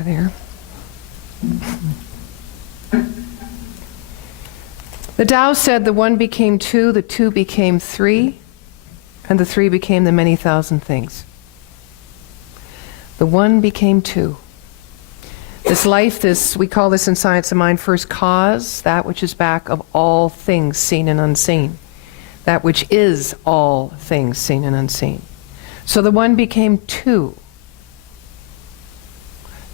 over there. The Tao said the one became two, the two became three, and the three became the many thousand things. The one became two. This life, we call this in Science of Mind, first cause, that which is back of all things seen and unseen. That which is all things seen and unseen. So the one became two.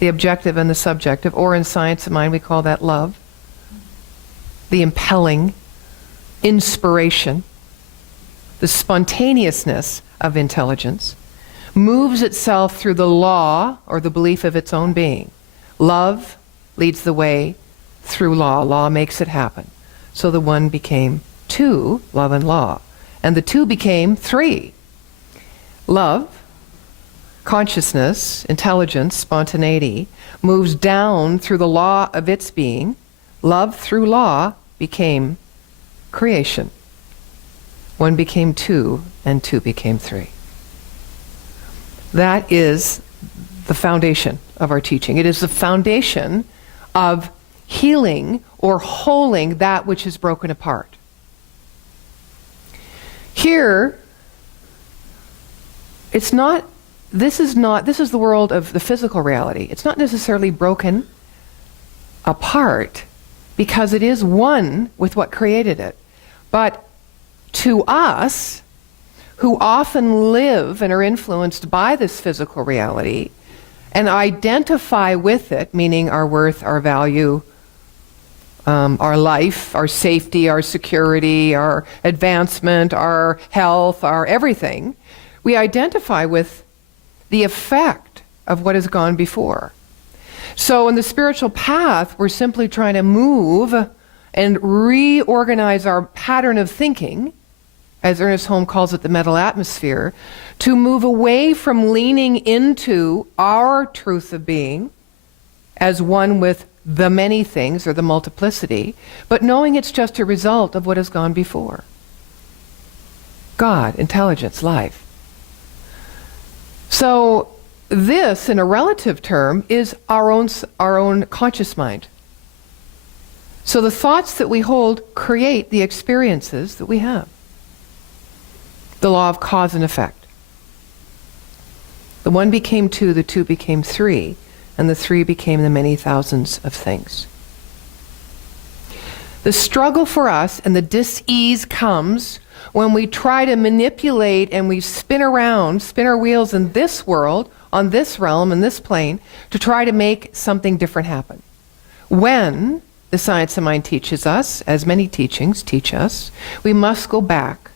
The objective and the subjective, or in Science of Mind we call that love. The impelling, inspiration, the spontaneousness of intelligence, moves itself through the law or the belief of its own being. Love leads the way through law. Law makes it happen. So the one became two, love and law. And the two became three. Love, consciousness, intelligence, spontaneity, moves down through the law of its being. Love through law became creation. One became two, and two became three. That is the foundation of our teaching. It is the foundation of healing or wholing that which is broken apart. Here, this is the world of the physical reality. It's not necessarily broken apart because it is one with what created it. But to us, who often live and are influenced by this physical reality and identify with it, meaning our worth, our value, our life, our safety, our security, our advancement, our health, our everything, we identify with the effect of what has gone before. So in the spiritual path, we're simply trying to move and reorganize our pattern of thinking, as Ernest Holmes calls it, the mental atmosphere, to move away from leaning into our truth of being as one with the many things or the multiplicity, but knowing it's just a result of what has gone before. God, intelligence, life. So this, in a relative term, is our own conscious mind. So the thoughts that we hold create the experiences that we have. The law of cause and effect. The one became two, the two became three, and the three became the many thousands of things. The struggle for us and the dis-ease comes when we try to manipulate and we spin our wheels in this world, on this realm, in this plane, to try to make something different happen. When the Science of Mind teaches us, as many teachings teach us, we must go back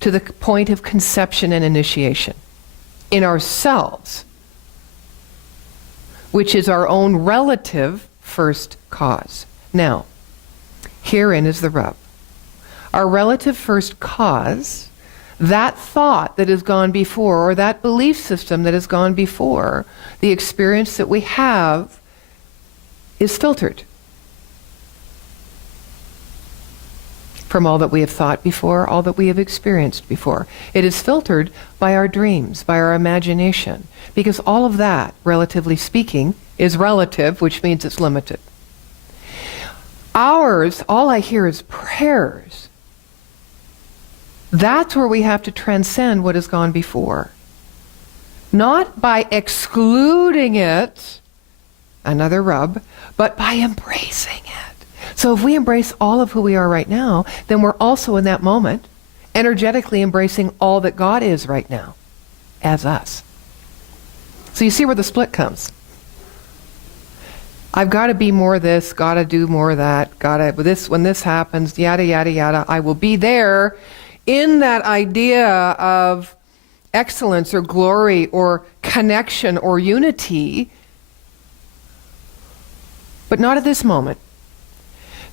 to the point of conception and initiation in ourselves, which is our own relative first cause. Now, herein is the rub. Our relative first cause, that thought that has gone before, or that belief system that has gone before, the experience that we have is filtered from all that we have thought before, all that we have experienced before. It is filtered by our dreams, by our imagination, because all of that, relatively speaking, is relative, which means it's limited. Ours, all I hear is prayers. That's where we have to transcend what has gone before. Not by excluding it, another rub, but by embracing it. So if we embrace all of who we are right now, then we're also in that moment energetically embracing all that God is right now as us. So you see where the split comes. I've got to be more this, got to do more that, got to this when this happens, yada yada yada. I will be there in that idea of excellence or glory or connection or unity, but not at this moment.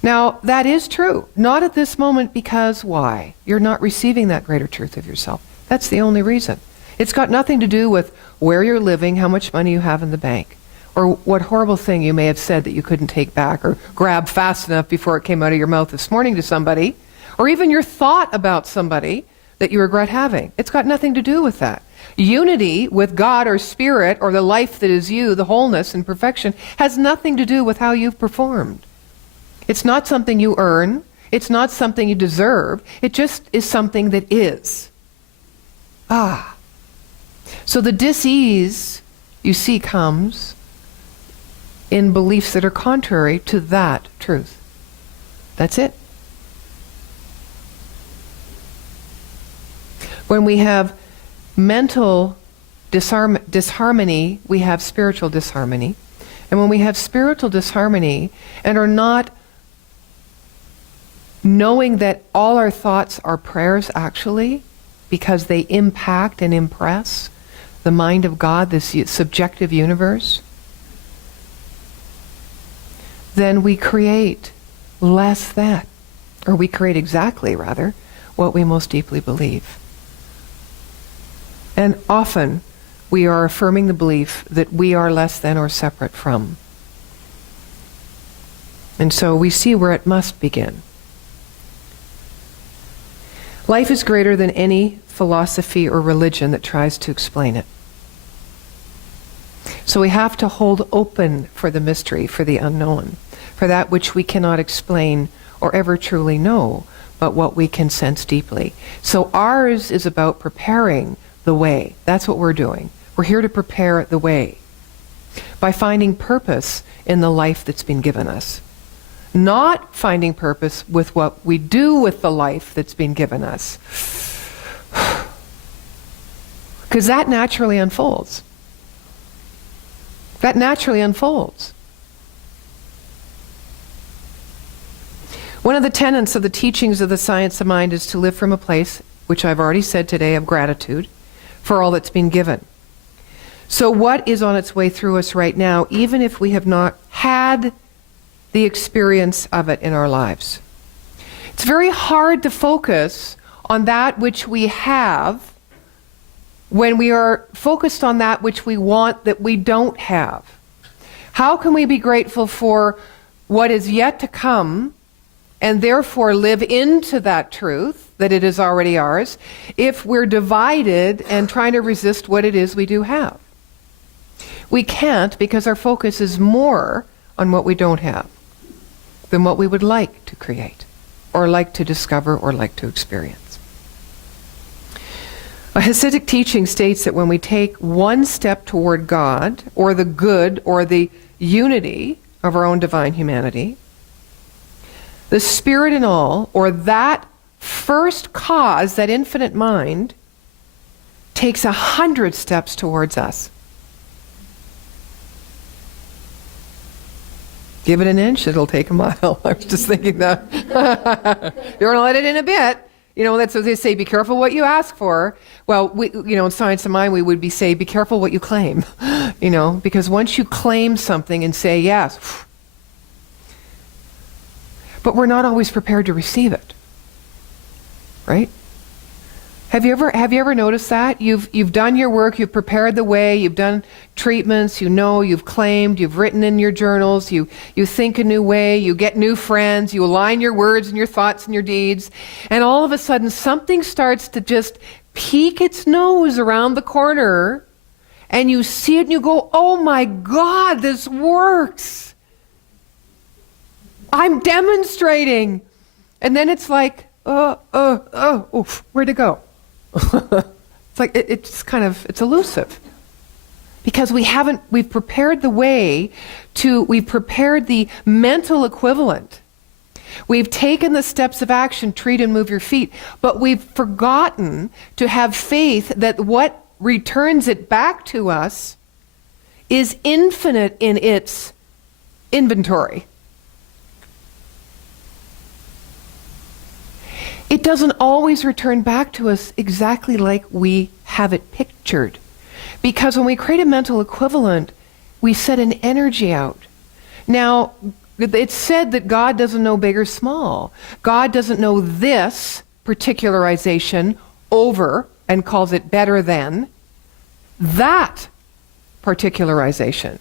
Now, that is true. Not at this moment because why? You're not receiving that greater truth of yourself. That's the only reason. It's got nothing to do with where you're living, how much money you have in the bank, or what horrible thing you may have said that you couldn't take back or grab fast enough before it came out of your mouth this morning to somebody, or even your thought about somebody that you regret having. It's got nothing to do with that. Unity with God or Spirit or the life that is you, the wholeness and perfection, has nothing to do with how you've performed. It's not something you earn. It's not something you deserve. It just is something that is. So the dis-ease you see comes in beliefs that are contrary to that truth. That's it. When we have mental disharmony, we have spiritual disharmony. And when we have spiritual disharmony and are not knowing that all our thoughts are prayers actually, because they impact and impress the mind of God, this subjective universe, then we create less than, or we create exactly, rather, what we most deeply believe. And often we are affirming the belief that we are less than or separate from. And so we see where it must begin. Life is greater than any philosophy or religion that tries to explain it. So we have to hold open for the mystery, for the unknown, for that which we cannot explain or ever truly know, but what we can sense deeply. So ours is about preparing the way. That's what we're doing. We're here to prepare the way by finding purpose in the life that's been given us. Not finding purpose with what we do with the life that's been given us. Because that naturally unfolds. That naturally unfolds. One of the tenets of the teachings of the science of mind is to live from a place, which I've already said today, of gratitude for all that's been given. So what is on its way through us right now, even if we have not had the experience of it in our lives? It's very hard to focus on that which we have when we are focused on that which we want that we don't have. How can we be grateful for what is yet to come and therefore live into that truth that it is already ours if we're divided and trying to resist what it is we do have? We can't, because our focus is more on what we don't have than what we would like to create or like to discover or like to experience. A Hasidic teaching states that when we take one step toward God or the good or the unity of our own divine humanity, the spirit in all, or that first cause, that infinite mind, takes 100 steps towards us. Give it an inch, it'll take a mile. I was just thinking that. You're going to let it in a bit. You know, that's what they say, be careful what you ask for. Well, in Science of Mind, we would say, be careful what you claim. Because once you claim something and say yes, but we're not always prepared to receive it. Right? Have you ever noticed that? You've done your work, you've prepared the way, you've done treatments, you've claimed, you've written in your journals, you think a new way, you get new friends, you align your words and your thoughts and your deeds, and all of a sudden something starts to just peek its nose around the corner, and you see it and you go, oh my God, this works. I'm demonstrating. And then it's like, where'd it go? It's like it's elusive, because we've prepared the way we've prepared the mental equivalent. We've taken the steps of action, treat and move your feet, but we've forgotten to have faith that what returns it back to us is infinite in its inventory. It doesn't always return back to us exactly like we have it pictured. Because when we create a mental equivalent, we set an energy out. Now, it's said that God doesn't know big or small. God doesn't know this particularization over and calls it better than that particularization.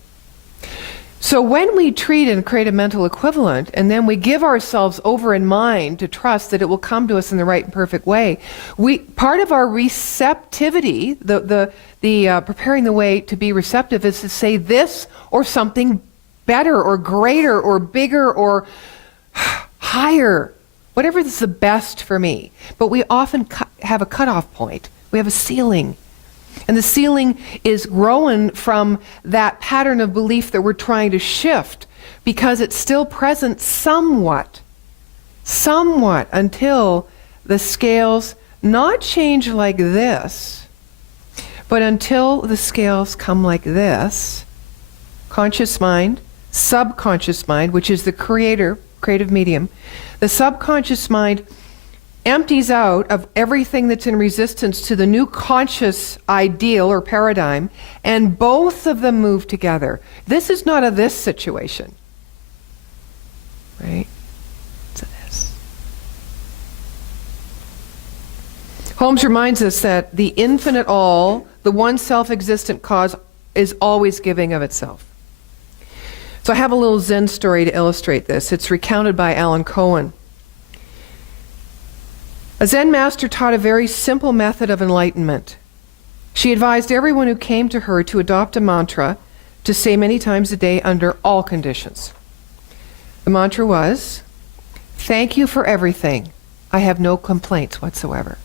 So when we treat and create a mental equivalent, and then we give ourselves over in mind to trust that it will come to us in the right and perfect way, part of our receptivity, the preparing the way to be receptive, is to say this or something better or greater or bigger or higher, whatever is the best for me. But we often have a cutoff point. We have a ceiling. And the ceiling is growing from that pattern of belief that we're trying to shift, because it's still present somewhat, until the scales not change like this, but until the scales come like this. Conscious mind, subconscious mind, which is the creative medium. The subconscious mind empties out of everything that's in resistance to the new conscious ideal or paradigm, and both of them move together. This is not a this situation, right? It's a this. Holmes reminds us that the infinite all, the one self-existent cause, is always giving of itself. So I have a little Zen story to illustrate this. It's recounted by Alan Cohen. A Zen master taught a very simple method of enlightenment. She advised everyone who came to her to adopt a mantra to say many times a day under all conditions. The mantra was, "Thank you for everything. I have no complaints whatsoever."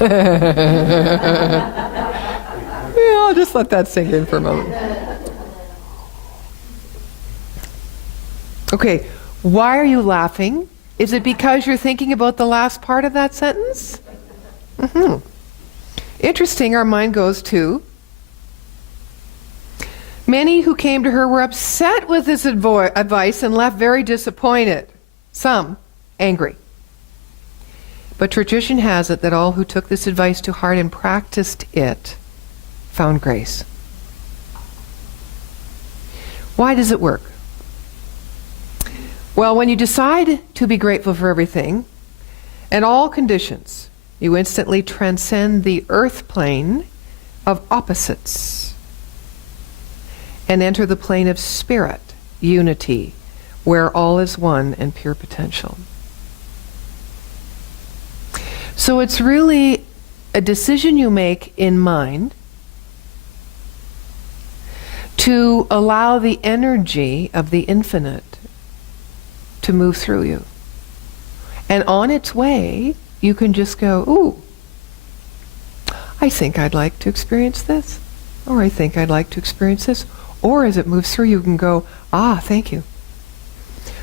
Yeah, I'll just let that sink in for a moment. Okay. Why are you laughing? Is it because you're thinking about the last part of that sentence? Mm-hmm. Interesting, our mind goes to. Many who came to her were upset with this advice and left very disappointed. Some angry. But tradition has it that all who took this advice to heart and practiced it found grace. Why does it work? Well, when you decide to be grateful for everything and all conditions, you instantly transcend the earth plane of opposites and enter the plane of spirit, unity, where all is one and pure potential. So it's really a decision you make in mind to allow the energy of the infinite to move through you. And on its way, you can just go, ooh, I think I'd like to experience this. Or I think I'd like to experience this. Or as it moves through, you can go, ah, thank you.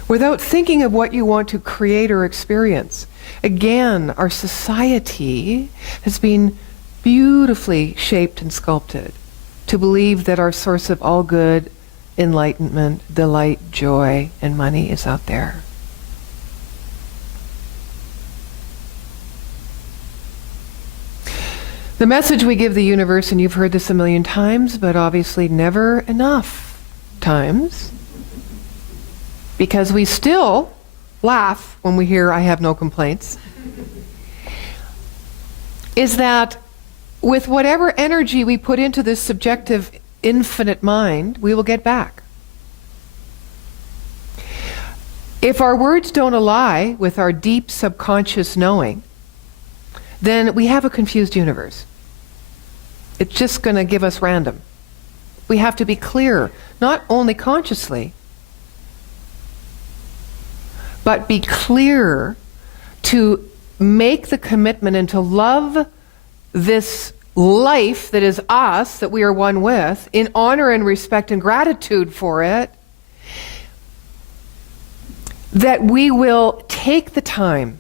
Without thinking of what you want to create or experience. Again, our society has been beautifully shaped and sculpted to believe that our source of all good, enlightenment, delight, joy, and money is out there. The message we give the universe, and you've heard this a million times, but obviously never enough times, because we still laugh when we hear "I have no complaints," is that with whatever energy we put into this subjective infinite mind, we will get back. If our words don't ally with our deep subconscious knowing, then we have a confused universe. It's just going to give us random. We have to be clear, not only consciously, but be clear to make the commitment and to love this life that is us, that we are one with, in honor and respect and gratitude for it, that we will take the time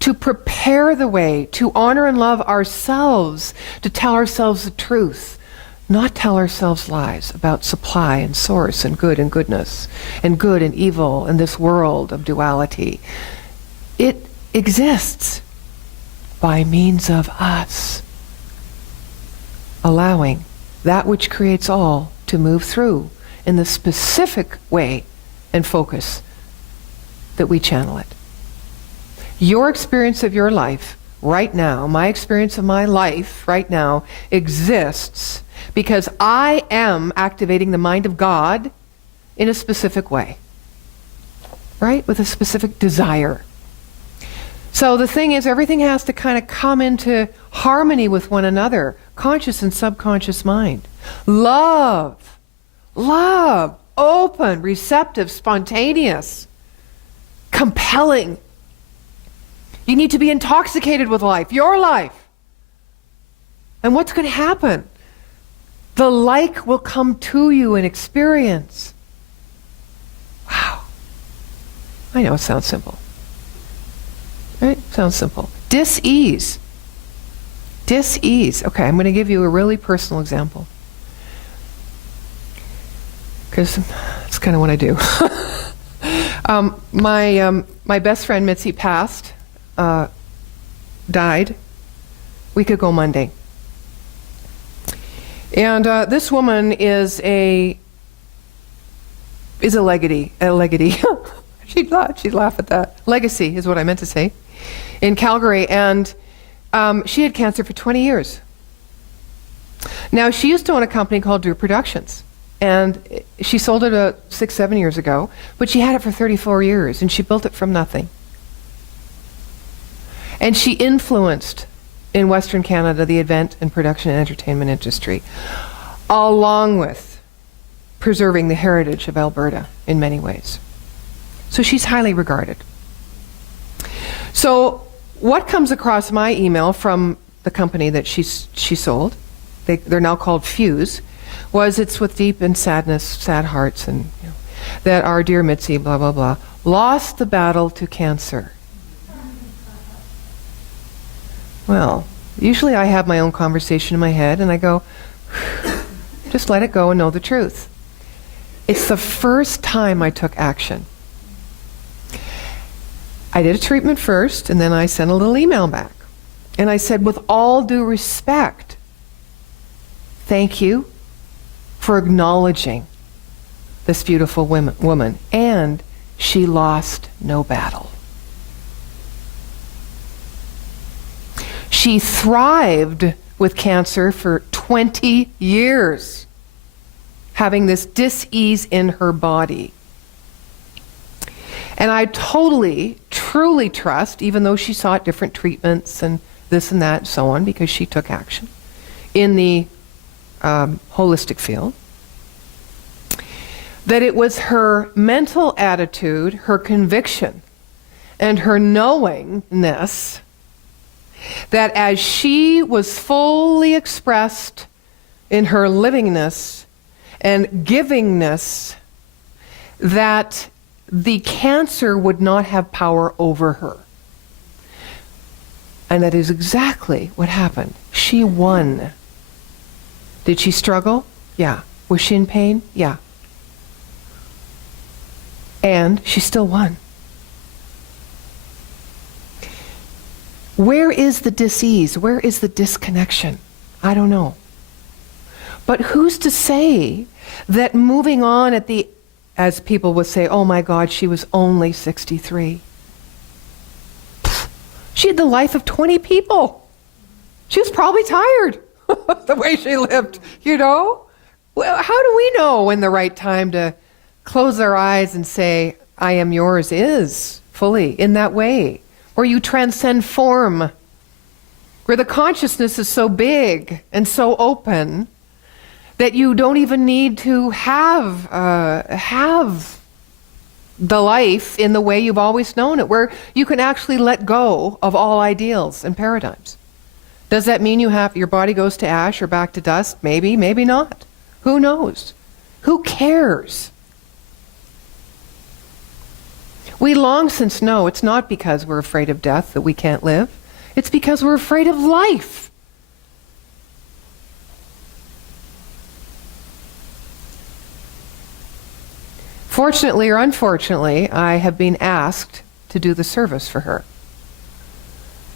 to prepare the way to honor and love ourselves, to tell ourselves the truth, not tell ourselves lies about supply and source and goodness and good and evil in this world of duality. It exists by means of us, allowing that which creates all to move through in the specific way and focus that we channel it. Your experience of your life right now, my experience of my life right now exists because I am activating the mind of God in a specific way, right? With a specific desire. So the thing is, everything has to kind of come into harmony with one another, conscious and subconscious mind. Love, open, receptive, spontaneous, compelling. You need to be intoxicated with life, your life. And what's going to happen? The like will come to you in experience. Wow. I know it sounds simple. Right? Sounds simple. Dis-ease. Dis-ease. Okay, I'm going to give you a really personal example. Because that's kind of what I do. My best friend Mitzi passed, died, week ago Monday. And this woman is a legacy. She'd laugh at that. Legacy is what I meant to say. In Calgary, and she had cancer for 20 years. Now, she used to own a company called Drew Productions, and she sold it 6-7 years ago, but she had it for 34 years, and she built it from nothing. And she influenced, in Western Canada, the event and production and entertainment industry, along with preserving the heritage of Alberta in many ways. So she's highly regarded. So what comes across my email from the company that she sold, they're now called Fuse, was it's with deep and sadness, sad hearts, and that our dear Mitzi, blah, blah, blah, lost the battle to cancer. Well, usually I have my own conversation in my head, and I go, just let it go and know the truth. It's the first time I took action. I did a treatment first, and then I sent a little email back. And I said, with all due respect, thank you for acknowledging this beautiful woman. And she lost no battle. She thrived with cancer for 20 years, having this dis-ease in her body. And I totally, truly trust, even though she sought different treatments and this and that and so on, because she took action in the holistic field, that it was her mental attitude, her conviction, and her knowingness that as she was fully expressed in her livingness and givingness, that the cancer would not have power over her. And that is exactly what happened. She won. Did she struggle? Yeah. Was she in pain? Yeah. And she still won. Where is the dis-ease? Where is the disconnection? I don't know. But who's to say that moving on at the, as people would say, oh my God, she was only 63. She had the life of 20 people. She was probably tired the way she lived, you know? Well, how do we know when the right time to close our eyes and say, I am yours is fully in that way? Where you transcend form, where the consciousness is so big and so open that you don't even need to have the life in the way you've always known it, where you can actually let go of all ideals and paradigms. Does that mean your body goes to ash or back to dust? Maybe, maybe not. Who knows? Who cares? We long since know it's not because we're afraid of death that we can't live. It's because we're afraid of life. Fortunately or unfortunately, I have been asked to do the service for her.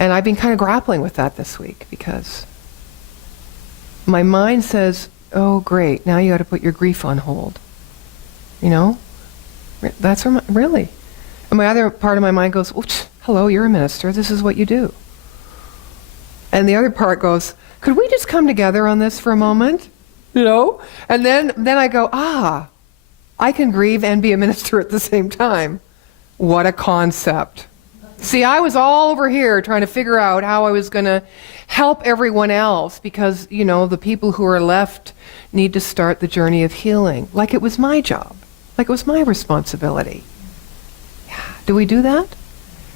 And I've been kind of grappling with that this week because my mind says, oh great, now you got to put your grief on hold. You know? That's really. And my other part of my mind goes, hello, you're a minister, this is what you do. And the other part goes, could we just come together on this for a moment? You know? And then I go, I can grieve and be a minister at the same time. What a concept. See, I was all over here trying to figure out how I was going to help everyone else because, you know, the people who are left need to start the journey of healing. Like it was my job. Like it was my responsibility. Yeah. Do we do that?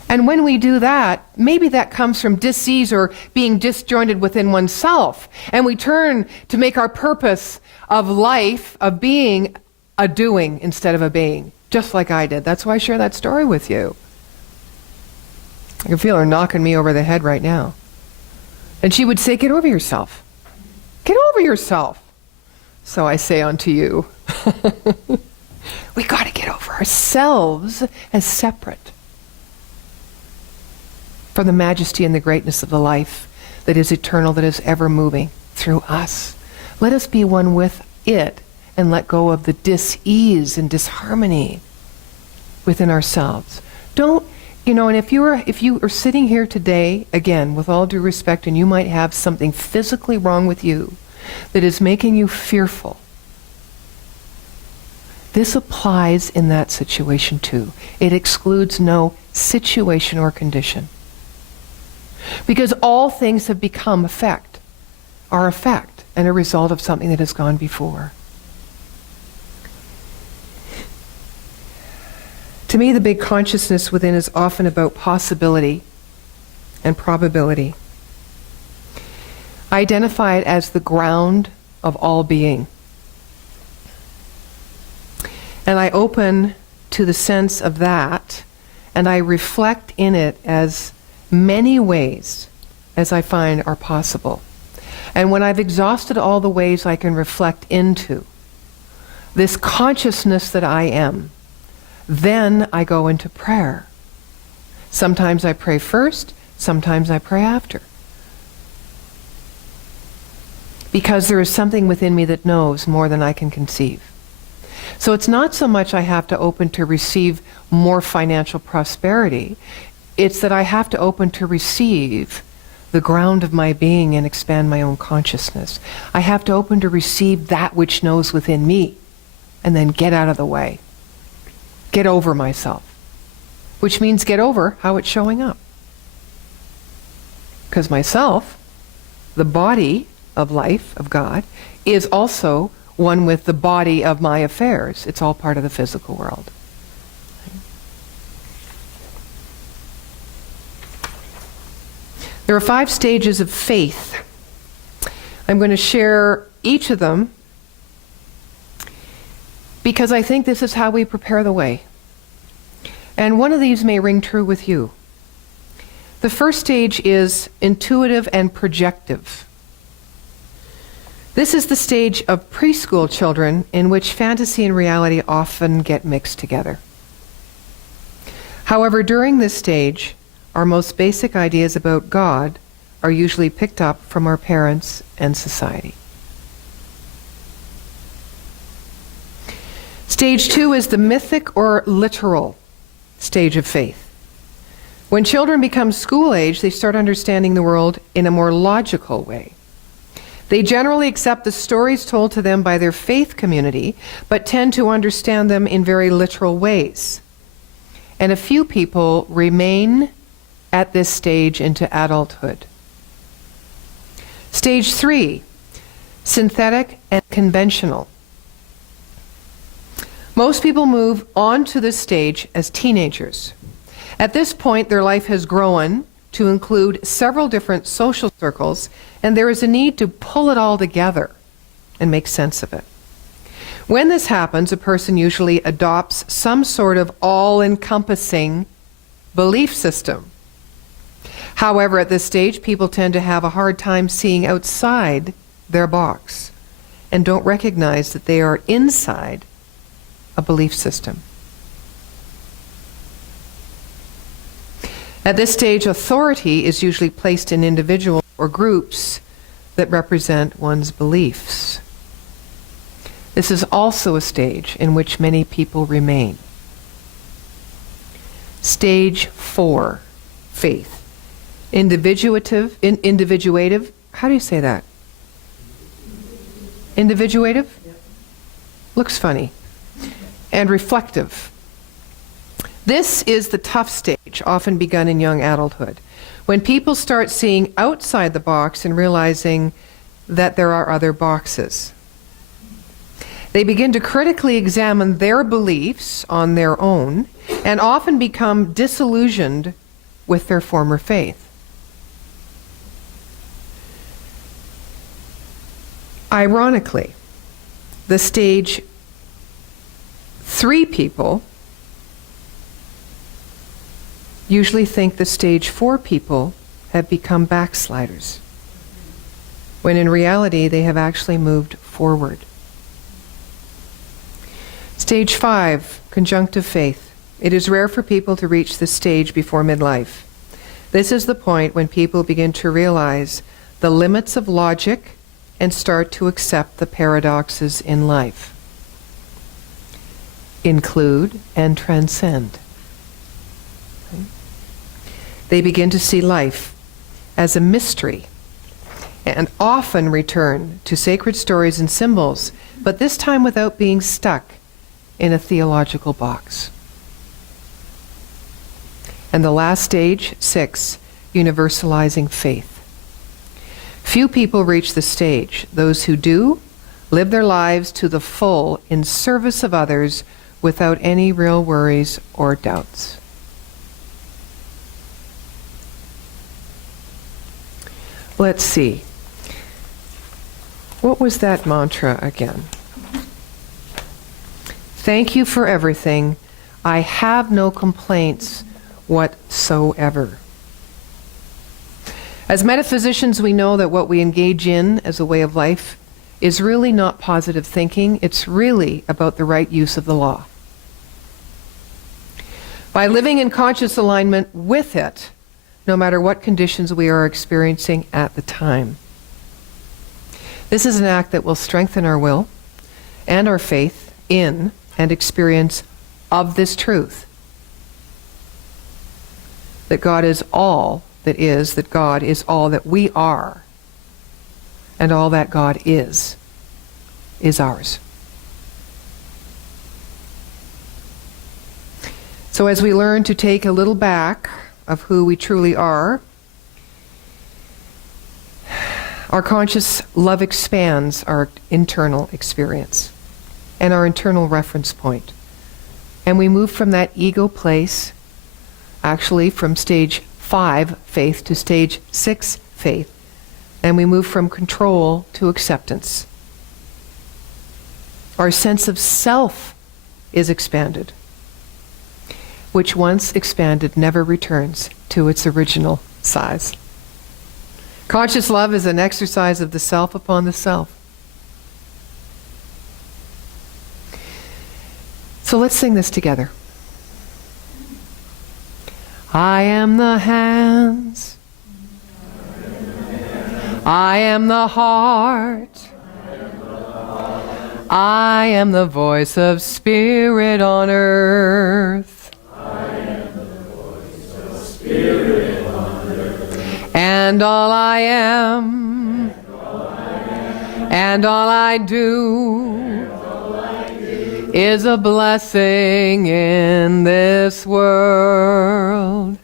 And when we do that, maybe that comes from dis-ease or being disjointed within oneself. And we turn to make our purpose of life, of being, a doing instead of a being. Just like I did. That's why I share that story with you. I can feel her knocking me over the head right now. And she would say, get over yourself. Get over yourself. So I say unto you, we got to get over ourselves as separate from the majesty and the greatness of the life that is eternal, that is ever moving through us. Let us be one with it and let go of the dis-ease and disharmony within ourselves. Don't, you know, and if you are sitting here today, again, with all due respect, and you might have something physically wrong with you that is making you fearful, this applies in that situation too. It excludes no situation or condition. Because all things have become are effect, and a result of something that has gone before. To me, the big consciousness within is often about possibility and probability. I identify it as the ground of all being. And I open to the sense of that, and I reflect in it as many ways as I find are possible. And when I've exhausted all the ways I can reflect into this consciousness that I am, then I go into prayer. Sometimes I pray first, sometimes I pray after. Because there is something within me that knows more than I can conceive. So it's not so much I have to open to receive more financial prosperity, it's that I have to open to receive the ground of my being and expand my own consciousness. I have to open to receive that which knows within me and then get out of the way. Get over myself, which means get over how it's showing up. Because myself, the body of life, of God, is also one with the body of my affairs. It's all part of the physical world. There are 5 stages of faith. I'm going to share each of them because I think this is how we prepare the way. And one of these may ring true with you. The first stage is intuitive and projective. This is the stage of preschool children in which fantasy and reality often get mixed together. However, during this stage, our most basic ideas about God are usually picked up from our parents and society. Stage 2 is the mythic or literal stage of faith. When children become school age, they start understanding the world in a more logical way. They generally accept the stories told to them by their faith community, but tend to understand them in very literal ways. And a few people remain at this stage into adulthood. Stage 3, synthetic and conventional. Most people move on to this stage as teenagers. At this point, their life has grown to include several different social circles, and there is a need to pull it all together and make sense of it. When this happens, a person usually adopts some sort of all-encompassing belief system. However, at this stage, people tend to have a hard time seeing outside their box and don't recognize that they are inside a belief system. At this stage, authority is usually placed in individuals or groups that represent one's beliefs. This is also a stage in which many people remain. Stage 4, faith. individuative. How do you say that? Individuative? Looks funny. And reflective. This is the tough stage, often begun in young adulthood, when people start seeing outside the box and realizing that there are other boxes. They begin to critically examine their beliefs on their own and often become disillusioned with their former faith. Ironically, the stage 3 people usually think the stage 4 people have become backsliders, when in reality they have actually moved forward. Stage 5, conjunctive faith. It is rare for people to reach this stage before midlife. This is the point when people begin to realize the limits of logic and start to accept the paradoxes in life. Include and transcend. They begin to see life as a mystery and often return to sacred stories and symbols, but this time without being stuck in a theological box. And the last stage, 6, universalizing faith. Few people reach this stage. Those who do live their lives to the full in service of others without any real worries or doubts. Let's see. What was that mantra again? Thank you for everything. I have no complaints whatsoever. As metaphysicians, we know that what we engage in as a way of life is really not positive thinking. It's really about the right use of the law. By living in conscious alignment with it, no matter what conditions we are experiencing at the time. This is an act that will strengthen our will and our faith in and experience of this truth. That God is all that is, that God is all that we are, and all that God is ours. So as we learn to take a little back of who we truly are, our conscious love expands our internal experience and our internal reference point. And we move from that ego place, actually from stage 5 faith to stage 6 faith. And we move from control to acceptance. Our sense of self is expanded, which once expanded never returns to its original size. Conscious love is an exercise of the self upon the self. So let's sing this together. I am the hands. I am the heart. I am the voice of spirit on earth. And all I am, and all I do, is a blessing in this world.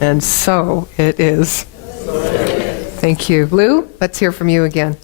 And so it is. Thank you. Lou, let's hear from you again.